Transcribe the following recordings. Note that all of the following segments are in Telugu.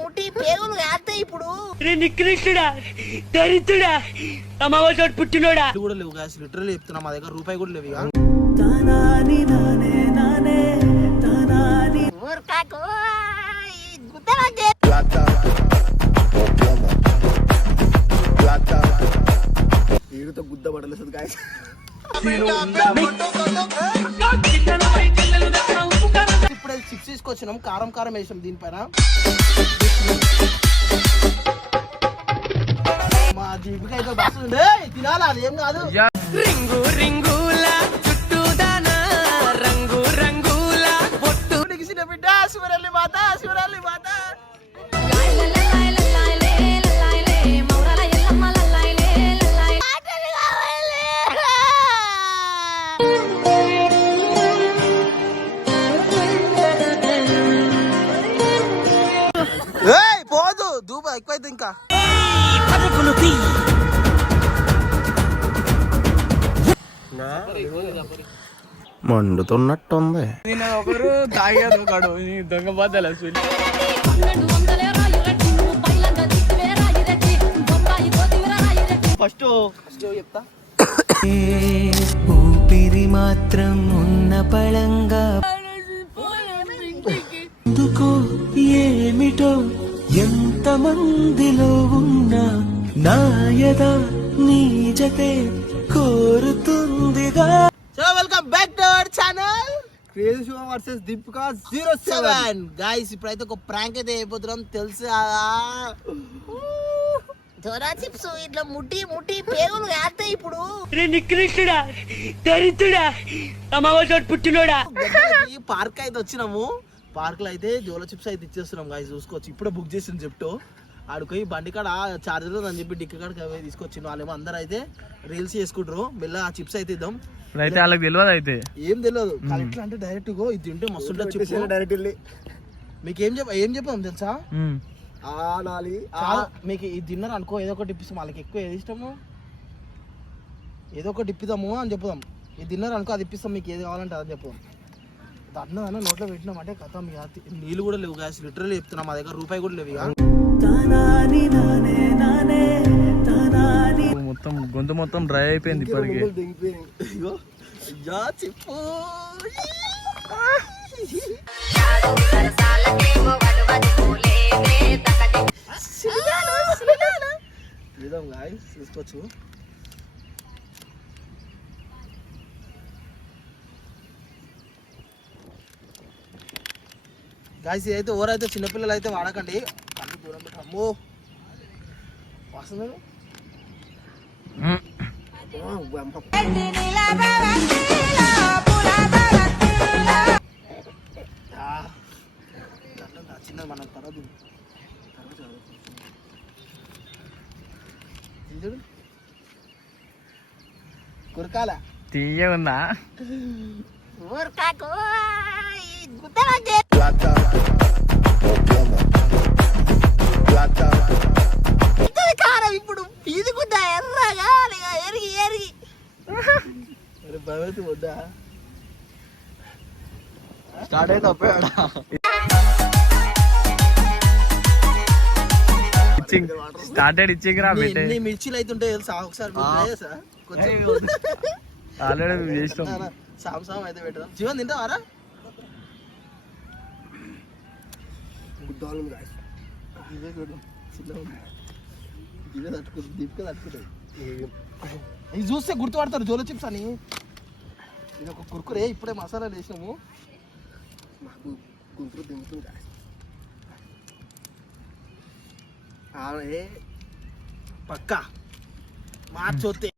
ముట్టి పేగులు కాస్తాయి ఇప్పుడు. నికృష్టుడా, దరిద్రుడా, అమావాసోడు పుట్టినోడా కూడా లేవు గాయస్, లిటరల్లీ చెప్తున్నా, మా దగ్గర రూపాయి కూడా లేవు. ఊరకాకు ఈ గుద్దలకే ఏడుతో గుద్ద పడలేదు గాయస్. ఇప్పుడు చిప్స్ తీసుకొచ్చినాం, కారం కారం వేసాం దీనిపైన. మా జీవిక అయితే బస్సు తినాలి, అదేం కాదు. రింగు రింగుల చుట్టూదానా రంగు రంగుల పొట్టు నెగిసిన బిడ్డ శివరల్లి మాత, శివరల్లి మాత. పోదు దూప ఎక్కువైతే ఇంకా మండుతున్నట్టుంది. ఒకరు తాగాడు ఒకడు దొంగ బాధలు ఫస్ట్ చెప్తా. ఊపిరి మాత్రం ఉన్న పళంగా ఎందుకో ఏమిటో ఎంత మందిలో ఉన్నా నాయదా నీ జతే కోరుతుందిగా. So welcome back to our channel crazy Shiva versus Deepika 07 guys. ఇప్పుడైతే ఒక ప్రాంక్ అయితే అయిపోతున్నాం తెలుసా. దొరా చిప్స్ ఇట్లా ముట్టి ముట్టి పేగులు కాస్తాయి ఇప్పుడు. నికృష్టుడా, దరిద్రుడా, అమావాసోడు పుట్టినోడా. ఈ పార్క్ అయితే వచ్చినాము. పార్క్ లో అయితే జోలో చిప్స్ అయితే ఇచ్చేస్తున్నాం గాయస్, చూసుకోవచ్చు. ఇప్పుడే బుక్ చేసిన చెప్తూ ఆడుకోయి బండి కాడ చార్జర్ అని చెప్పి డిక్క కాడికి అవి తీసుకొచ్చిన వాళ్ళేమో అందరూ అయితే రీల్స్ చేసుకుంటారు. మెల్ల ఆ చిప్స్ అయితే ఇద్దాం. అయితే వాళ్ళకి తెలియదు, అయితే ఏం తెలియదు. ఎట్లా అంటే డైరెక్ట్ గో ఇది తింటే మస్తు చిప్స్ డైరెక్ట్ వెళ్ళి మీకు ఏం చెప్పాం తెలుసా. మీకు ఇది తిన్నారు అనుకో, ఏదో ఒకటి ఇప్పిస్తాం. వాళ్ళకి ఎక్కువ ఏది ఇష్టము ఏదో ఒకటి ఇప్పిద్దాము అని చెప్పుదాం. ఇది తిన్నారు అనుకో, అది ఇప్పిస్తాం. మీకు ఏది కావాలంటే అది చెప్పుదాం. అన్న నోట్లో పెట్టినామంటే కథ మీ నీళ్ళు కూడా లేవు గాయస్, లిటరల్లీ చెప్తున్నా, మా దగ్గర రూపాయి కూడా లేవు. మొత్తం గొంతు మొత్తం డ్రై అయిపోయింది ఇప్పటికే. చెప్పు చూసుకోవచ్చు. గాయస్ ఇదైతే ఓరైతే చిన్నపిల్లలు అయితే వాడకండి, కళ్ళు దూరం పెట్టమ్మో వస్తుంది. చిన్నది మనం తర్వాత కురకాల తీయ ఉందా. ఊరకాకు ఈ గుద్దలకే కారం ఇప్పుడు ఇది గుద్ద ఎర్రగా ఎరిగి ఎరిగి భయమైతే వద్దా స్టార్ట్ అయితే అప్పుడే స్టార్టెడ్ ఇచ్చింగ్ రా బిడ్డ. ఎన్ని మిర్చీలు అయితే ఉంటాయి తెలుసా. ఒకసారి ఆల్రెడీ చేస్తాం. సామ్ అయితే పెట్టదాం. జీవన్ తింటావారా. ఇదే చూద్దాం, ఇదే తట్టుకుంటుంది, దీపిక తట్టుకుంటుంది. ఇది చూస్తే గుర్తుపడతారు జోలో చిప్స్ అని. ఇది ఒక కుర్కురే, ఇప్పుడే మసాలా వేసినాము. మాకు గుంటూరు దింపుతుంది పక్కా మార్చోతే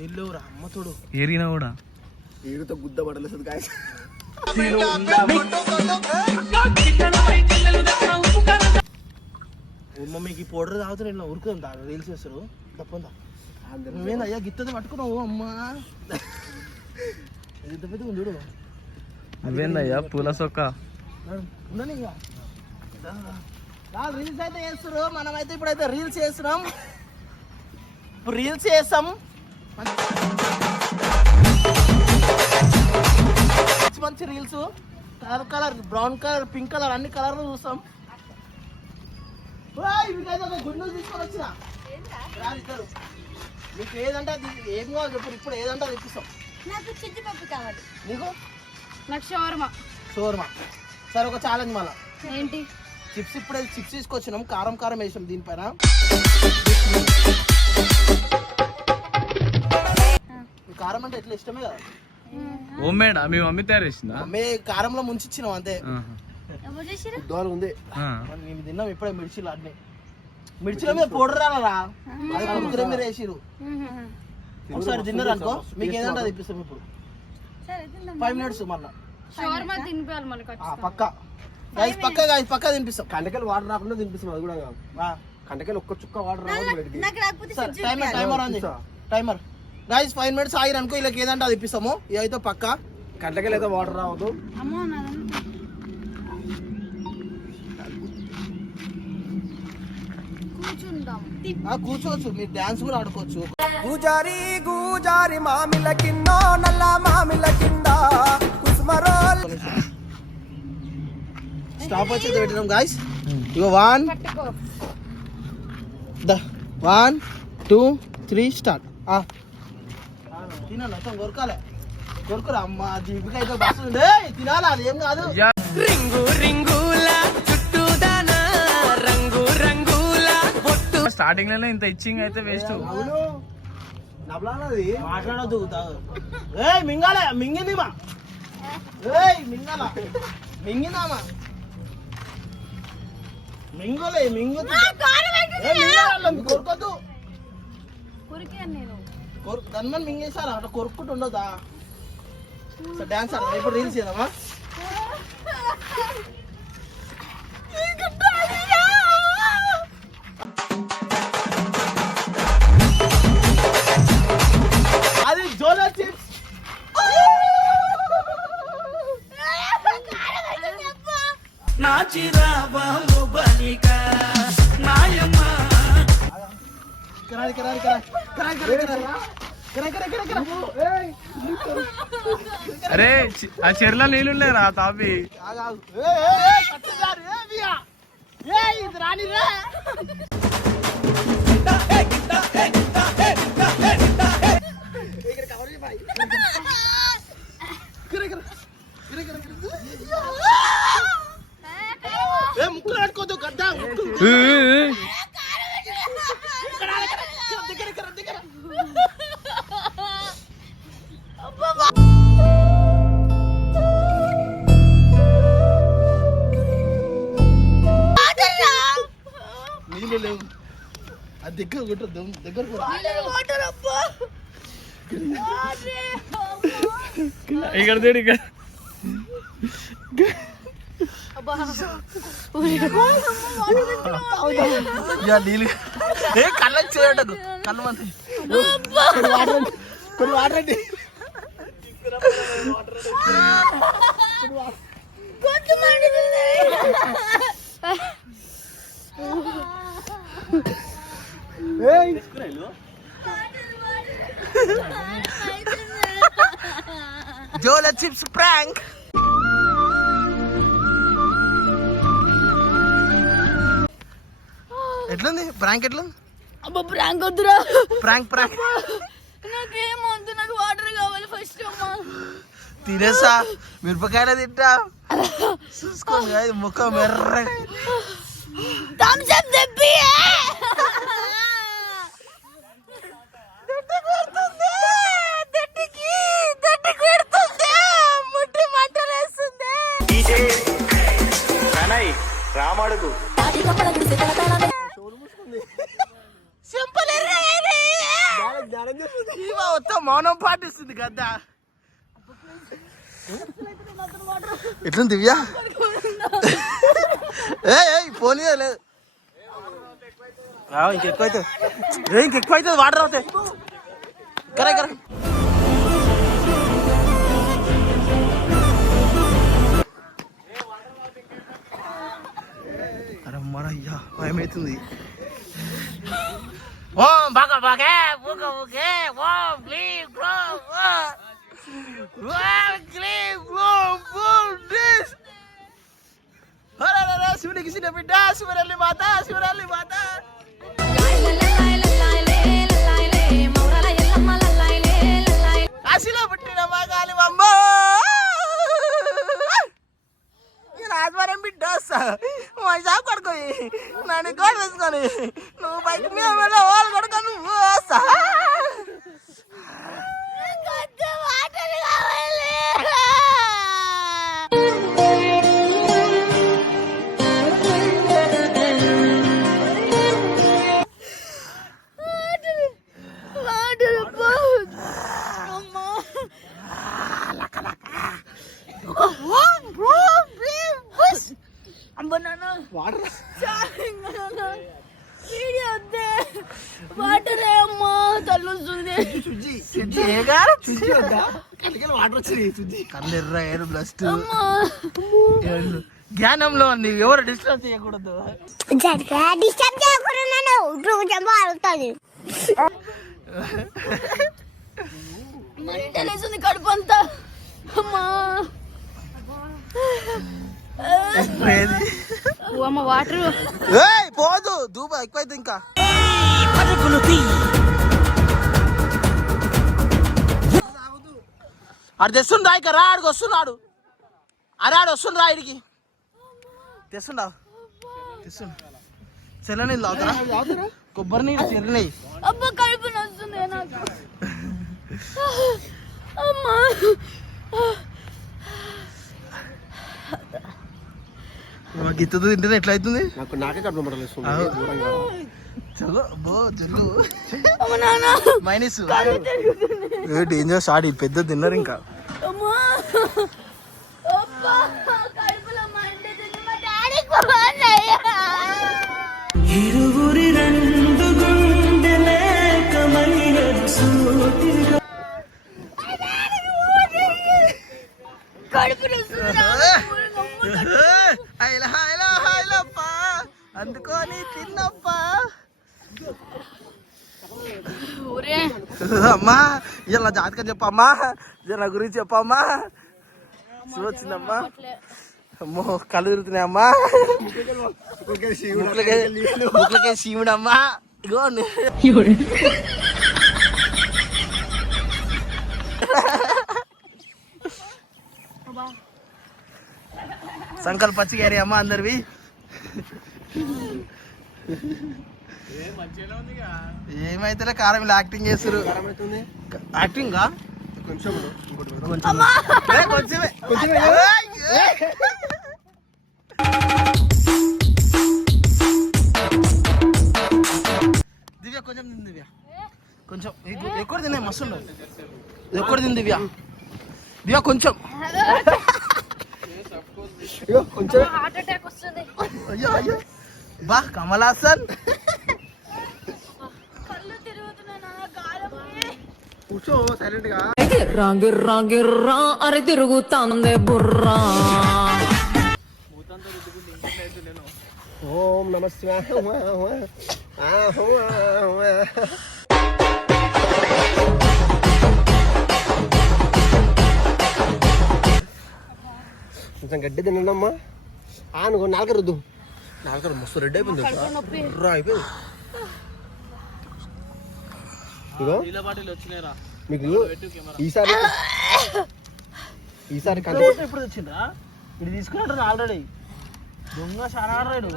నిల్లురా అమ్మతోడు ఏరినా కూడా ఏడుతో గుద్ద పడలేదు గాయ. మీకు ఈ పౌడర్ తాగుతారు ఇట్లా ఉరుకుదా రీల్స్ చేస్తారు తప్పందా. నువ్వేందా అయ్యా గిత్తది పట్టుకున్నావు అమ్మా. ఎంత పెద్ద చూడు. నువ్వేందయ్యా పూల సొక్క ఉండని. రీల్స్ అయితే చేస్తారు, మనమైతే ఇప్పుడైతే రీల్స్ చేస్తున్నాం. ఇప్పుడు రీల్స్ చేస్తాం. తెలుసు. Colour brown colour, pink colour, అన్ని కలర్లు చూస్తాం. మీకైతే ఒక గుండు తీసుకొని వచ్చిన ఇద్దరు. మీకు ఏదంటే అది ఏం కావాలి చెప్పు, ఇప్పుడు ఏదంటే అది ఇప్పిస్తాం. నాకు చిట్టి పప్పు కావాలి. నీకు? నాకు షవర్మా. సరే ఒక ఛాలెంజ్ మళ్ళా. ఏంటి? చిప్స్ ఇప్పుడే చిప్స్ తీసుకొచ్చినాం, కారం కారం వేసాం దీనిపైన. కారం అంటే ఎట్లా ఇష్టమే కదా. హోమ్ మేడ్ మీ మమ్మీ తయారు చేసిందా? మే కారంలో ముంచిచ్చినాం అంతే. ఉంది మేము తిన్నాం ఇప్పుడే. మిర్చిలు అన్ని మిర్చిలో మీద పౌడర్ రాలరా, అది మీరు వేసిరు. ఒకసారి తిన్నారు అనుకో, మీకు ఏదంటే అది ఇప్పిస్తాం. ఇప్పుడు 5 minutes మళ్ళా షవర్మా తినిపించాలి మనకు. పక్కా గైస్, పక్కా తినిపిస్తాం. కండకెళ్ళి వాటర్ రాకుండా తినిపిస్తాం. అది కూడా కండకెళ్ళి ఒక్క చుక్క వాటర్ రాకుండా టైమర్ గైస్ 5 minutes ఆగిరు అనుకో, ఇలా ఏదంటే అది ఇప్పిస్తాము. ఇదైతే పక్కా. కండకెళ్ళి అయితే వాటర్ రావద్దు. అమ్మో నాదంతా కూర్చుంటాం. కూర్చోవచ్చు, మీరు డాన్స్ కూడా ఆడుకోవచ్చు. గూజారి మామిల కింద నల్ల మామిల కింద స్టాప్ వచ్చేది పెట్టినాం గాయస్. ఇగో 1 2 3 స్టార్ట్. తినాలి మొత్తం, కొరకురా అమ్మ. జీవిక అయితే బస్సు తినాలి, అది ఏం కాదు. రింగు రింగుల చుట్టూదన రంగు రంగుల స్టార్టింగ్ లోనే ఇంత ఇచ్చింగ్ అయితే వేస్ట్. మాట్లాడద్దు. మింగాలే, మింగింది మా మింగాల మింగిందామా, మింగోలే కొరకొద్దు. గన్మన్ మింగేసారా అట్లా కొరుక్కుంటూ ఉండదా. డాన్స్ ఆడ ఇప్పుడు రీల్స్ చేద్దామా. అది జోలా చిప్స్. అరే ఆ చెర్ల నీళ్ళు లేరా తాపి. ముక్కులు పెట్టుకోవద్దు గడ్డ. నీళ్ళు లేవు, అది దగ్గర కొట్టద్దు. దగ్గర ఇక్కడ చూడు, ఇక్కడ నీళ్ళు కళ్ళకి చేయటదు. కళ్ళు మంది కొన్ని వాటర్ అండి. జోలా చిప్స్ ప్రాంక్. ఎట్లుంది ప్రాంక్? ఎట్లుంది? అబ్బా ప్రాంక్ వద్దురా. ప్రాంక్ నాకేం వద్దు, నాకు వాటర్ కావాలి ఫస్ట్. అమ్మా తినేసా, మిరపకాయలు తింటా చూసుకోండి. ముఖం ఎర్ర థమ్స్ అప్ తెప్పి. రామడుగు మొత్తం మౌనం పాటిస్తుంది కదా. ఎట్లుంది దివ్య? పోనీ లేదు, ఇంకెక్కువ అవుతుంది వాటర్ అవుతాయి. కరెక్ట్. అరే మరయ్యా భయమవుతుంది. ఓం బాగా బాగా ఊగ ఊగే ఓం క్లీం క్లోం ఓం క్లీం క్లోం చిన్న బిడ్డ శివరల్లి మాత శివరల్లి మాత కాశీలో పుట్టిన మగాలి అమ్మ ఆదివారం బిడ్డ వస్తా మా షాప్ కొడుకోయి నన్ను గోడ వేసుకొని నువ్వు బయట మీద వాళ్ళు కొడుకో నువ్వు వస్తా వాటర్ అమ్మా తల్లుస్తుంది వాటర్ వచ్చినాయి కళ్ళు ఎర్ర ఏరు బ్లస్ట్ జ్ఞానంలో ఎవరు డిస్టర్బ్ చేయకూడదు డిస్టర్బ్ చేయకుండా అడుగుతుంది మంటలేస్తుంది కడుపు అంతా అమ్మా అమ్మ వాటర్ పోదు దూబ ఎక్కువైతే ఇంకా ఆడు తెస్తుండా ఇక రా ఆడికి వస్తున్నాడు అరే ఆడు వస్తుండ్రా ఆడికి తెస్తుండా తెస్తుండు చెల్ల నీళ్ళు తాగుతారా కొబ్బరి నీళ్ళు చెర్రినాయి అబ్బా కడుపు నొస్తుంది నాకు అమ్మా గిత్తతో తింటే ఎట్లా అవుతుంది నాకు నాకే కడుపు పడలేదు చలో బో జల్లు అమ్మ నాన్న మైనస్ డేంజర్ స్టార్ట్ పెద్ద తిన్నారు ఇంకా అమ్మా అబ్బా కడుపులో మండుతుంది మా డాడీకి పోనయ్యా ఇరువురి రెండు గుండెలే కమలిన సూటిగా కడుపు నొస్తుంది అందుకొని తిన్నప్పా అమ్మా ఇలా జాతకం చెప్పమ్మా నా గురించి చెప్పమ్మా వచ్చిందమ్మా అమ్మో కళ్ళు తిరుగుతున్నాయమ్మా ముట్లకే శివుడమ్మా ఇగో సంకల్ పచ్చిగారి అమ్మ అందరివి ఏమైతే కారం ఇలా యాక్టింగ్ చేస్తారు యాక్టింగ్ దివ్య కొంచెం తింది దివ్య కొంచెం ఎక్కువ తిన్నాయి మస్తు ఉండదు ఎక్కువ తింది దివ్య దివ్య కొంచెం కొంచెం హార్ట్ అటాక్ వస్తుంది అయ్యో అయ్యో బా కమల్ హాసన్ కళ్ళు తిరుగుతున్నాయి నాన్న గాలకి కూర్చో సైలెంట్ గా గిర్రా గిర్రా అరి తిరుగుతాందే బుర్రా ఓం నమ శివాయ కొంచెం గడ్డి తినండమ్మా నువ్వు నాలుగు రుద్దు నాలుగు మస్తు రెడ్ అయిపోయింది అయిపోయింది ఇగో మీకు ఈసారి ఎప్పుడు వచ్చిందా ఇది తీసుకున్నాడు ఆల్రెడీ దొంగ చాలా ఆడాడు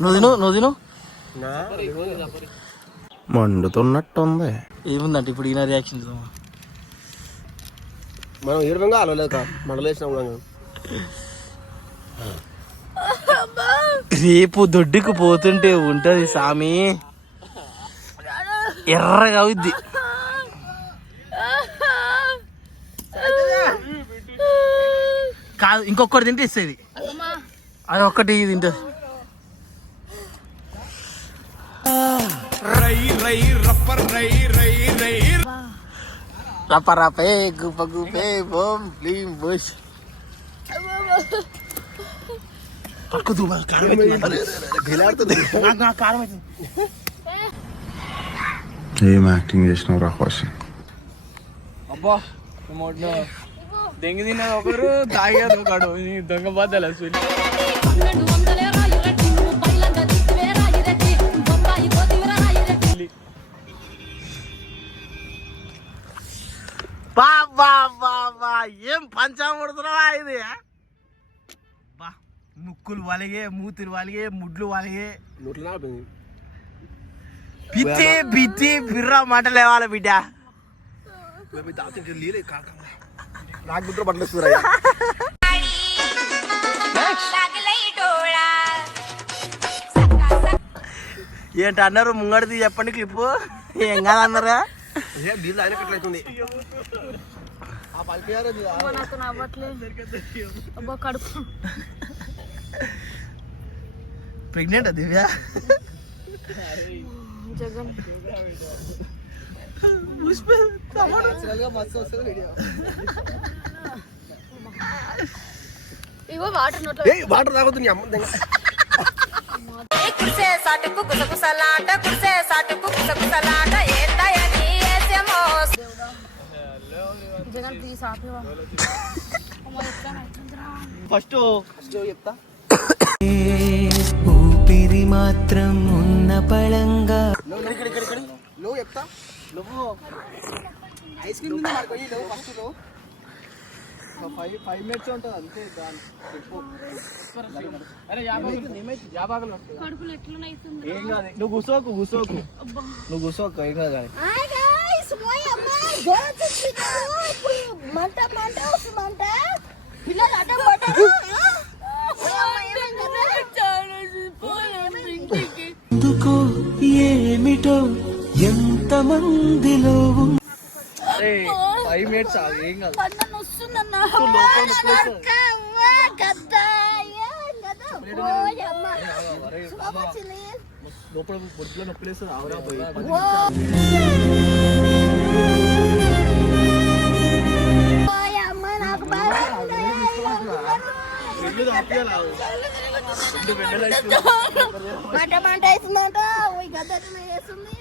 నువ్వు తిను మండుతున్నట్టుంది ఏముందంటే ఇప్పుడు ఈయన రియాక్షన్ మనం ఏ విధంగా ఆలోలేక మండలేసినాం రేపు దొడ్డికి పోతుంటే ఉంటది సామి ఎర్రగా అవుద్ది కాదు ఇంకొకటి తింటే ఇస్తుంది అది ఒక్కటి తింటది రపరపే గుప గుపే బోమ్ బ్లీం బుష్ పక్కదు కారం అవుతుంది ఏం యాక్టింగ్ చేసినావు రా హోషి అబ్బా దెంగి తిన్నది ఒకరు తాగేది ఒకడు ఈ దొంగ బాధలు అసలు 1200 ఇరటి నువ్వు బయలంగా తిప్పేరా ఇరటి బొంబాయి పోతివరా ఇరటి బా బా బా బా ఏం పంచం కొడుతున్నావా ఇది బా ముక్కులు వలిగే మూతులు వలిగే ముడ్లు వలిగే నోట్లో బిత్తి బిత్తి బిర్రా మాట లేవాలి బిడ్డ నాకు గుడ్ర పట్టేస్తున్నారు ఏంటి అన్నారు ముంగడిది చెప్పండి క్లిప్ ఏం కాదన్నారా నీళ్ళు ఆయన కట్లయితుంది నాకు నవ్వట్లే అబ్బా కడుపు ప్రెగ్నెంట్ దివ్య జగన్ ఇగో వాటర్ నోట్లో వాటర్ తాగొద్దు నీ అమ్మ దగ్గర కుర్సే సాటుకు గుసగుసలాట కుర్సే సాటుకు గుసగుసలాట ఏందయని ఏసేమో జగన్ ప్లీజ్ ఆపేవా అమ్మ ఎట్లా అవుతుందిరా ఫస్ట్ చెప్తా ఊపిరి మాత్రం ఉన్న పళంగా నువ్వు చెప్తా నువ్వు ఐస్ క్రీమ్ తిన్నా మరి ఫస్ట్ లో 5 మినిట్స్ ఉంటుంది అంతే దాని కడుపులో ఎట్లనైతుంది ఏం కాదు నువ్వు కూసోకు నువ్వు కూసోకు ఏం కాదు కానీ మంట మంట మంట పిల్లలు అడ్డం పడ్డారు ఎందుకో ఏమిటో ఎంత మందిలో 5 మినిట్స్ ఏం కాదు కన్ను వస్తుందన్న లోపల బొడ్లో నొప్పి లేస్తుంది ఆవరా పోయి మంట మంట అవుతుందంట గద్ద వేస్తుంది